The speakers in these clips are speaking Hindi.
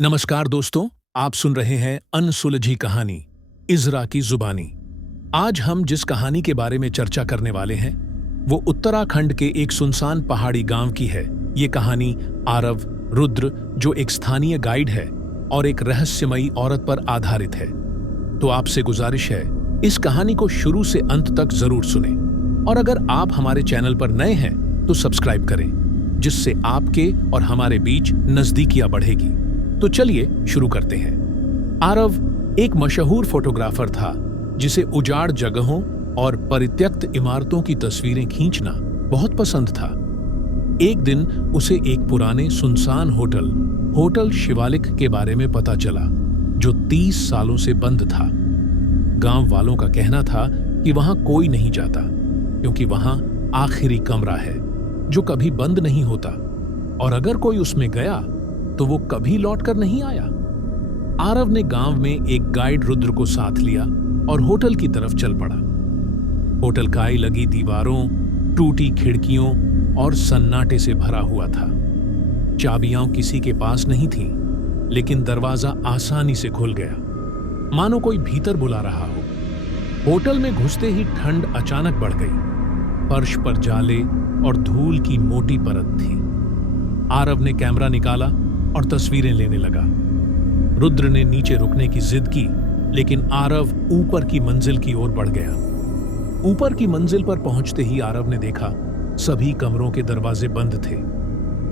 नमस्कार दोस्तों, आप सुन रहे हैं अनसुलझी कहानी इज़रा की जुबानी। आज हम जिस कहानी के बारे में चर्चा करने वाले हैं वो उत्तराखंड के एक सुनसान पहाड़ी गांव की है। ये कहानी आरव रुद्र, जो एक स्थानीय गाइड है, और एक रहस्यमयी औरत पर आधारित है। तो आपसे गुजारिश है, इस कहानी को शुरू से अंत तक जरूर सुने, और अगर आप हमारे चैनल पर नए हैं तो सब्सक्राइब करें, जिससे आपके और हमारे बीच नजदीकियां बढ़ेगी। तो चलिए शुरू करते हैं। आरव एक मशहूर फोटोग्राफर था जिसे उजाड़ जगहों और परित्यक्त इमारतों की तस्वीरें खींचना बहुत पसंद था। एक दिन उसे एक पुराने सुनसान होटल शिवालिक के बारे में पता चला, जो 30 सालों से बंद था। गांव वालों का कहना था कि वहां कोई नहीं जाता क्योंकि वहां आखिरी कमरा है जो कभी बंद नहीं होता, और अगर कोई उसमें गया तो वो कभी लौटकर नहीं आया। आरव ने गांव में एक गाइड रुद्र को साथ लिया और होटल की तरफ चल पड़ा। होटल काई लगी दीवारों, टूटी खिड़कियों और सन्नाटे से भरा हुआ था। चाबियां किसी के पास नहीं थीं, लेकिन दरवाजा आसानी से खुल गया, मानो कोई भीतर बुला रहा हो। होटल में घुसते ही ठंड अचानक बढ़ गई। फर्श पर जाले और धूल की मोटी परत थी। आरव ने कैमरा निकाला और तस्वीरें लेने लगा। रुद्र ने नीचे रुकने की जिद की, लेकिन आरव ऊपर की मंजिल की ओर बढ़ गया। ऊपर की मंजिल पर पहुंचते ही आरव ने देखा सभी कमरों के दरवाजे बंद थे,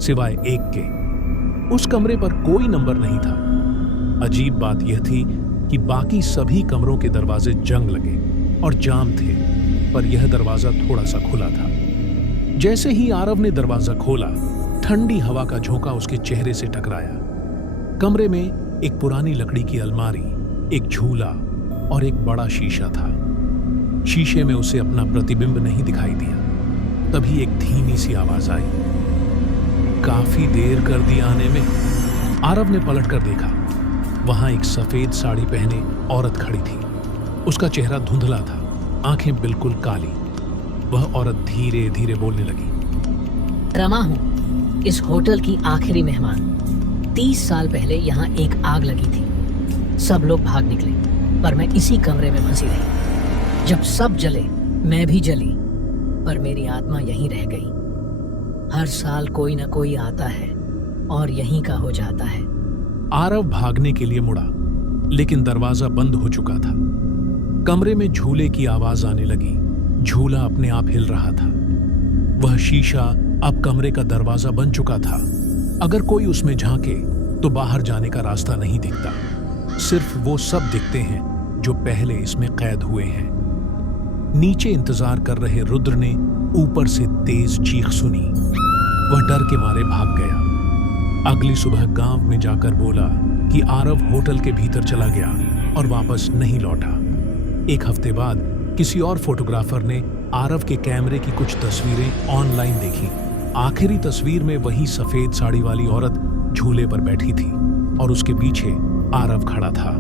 सिवाय एक के। उस कमरे पर कोई नंबर नहीं था। अजीब बात यह थी कि बाकी सभी कमरों के दरवाजे जंग लगे और जाम थे, पर यह दरवाजा थोड़ा सा खुला था। जैसे ही आरव ने दरवाजा खोला, ठंडी हवा का झोंका उसके चेहरे से टकराया। कमरे में एक पुरानी लकड़ी की अलमारी, एक झूला और एक बड़ा शीशा था। शीशे में उसे अपना प्रतिबिंब नहीं दिखाई दिया। तभी एक धीमी सी आवाज आई, काफी देर कर दी आने में। आरव ने पलट कर देखा। वहां एक सफेद साड़ी पहने औरत खड़ी थी। उसका चेहरा धुंधला था, आंखें बिल्कुल काली। वह औरत धीरे धीरे बोलने लगी, रमा हूँ, इस होटल की आखिरी मेहमान। 30 साल पहले यहाँ एक आग लगी थी। सब लोग भाग निकले, पर मैं इसी कमरे में फंसी रही। जब सब जले, मैं भी जली, पर मेरी आत्मा यहीं रह गई। हर साल कोई न कोई आता है और यहीं का हो जाता है। आरव भागने के लिए मुड़ा, लेकिन दरवाजा बंद हो चुका था। कमरे में झूले की आवाज आने लगी। झूला अपने आप हिल रहा था। वह शीशा अब कमरे का दरवाजा बन चुका था। अगर कोई उसमें झांके तो बाहर जाने का रास्ता नहीं दिखता। सिर्फ वो सब दिखते हैं जो पहले इसमें कैद हुए हैं। नीचे इंतजार कर रहे रुद्र ने ऊपर से तेज चीख सुनी। वह डर के मारे भाग गया। अगली सुबह गांव में जाकर बोला कि आरव होटल के भीतर चला गया और वापस नहीं लौटा। एक हफ्ते बाद किसी और फोटोग्राफर ने आरव के कैमरे की कुछ तस्वीरें ऑनलाइन देखी। आखिरी तस्वीर में वही सफेद साड़ी वाली औरत झूले पर बैठी थी और उसके पीछे आरव खड़ा था,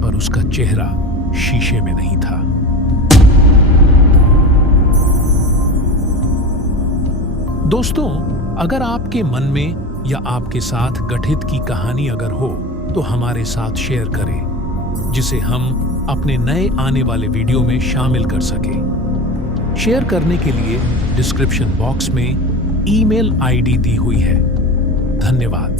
पर उसका चेहरा शीशे में नहीं था। दोस्तों, अगर आपके मन में या आपके साथ गठित की कहानी अगर हो तो हमारे साथ शेयर करें, जिसे हम अपने नए आने वाले वीडियो में शामिल कर सकें। शेयर करने के लिए डिस्क्रिप्शन बॉक्स में ईमेल आईडी दी हुई है। धन्यवाद।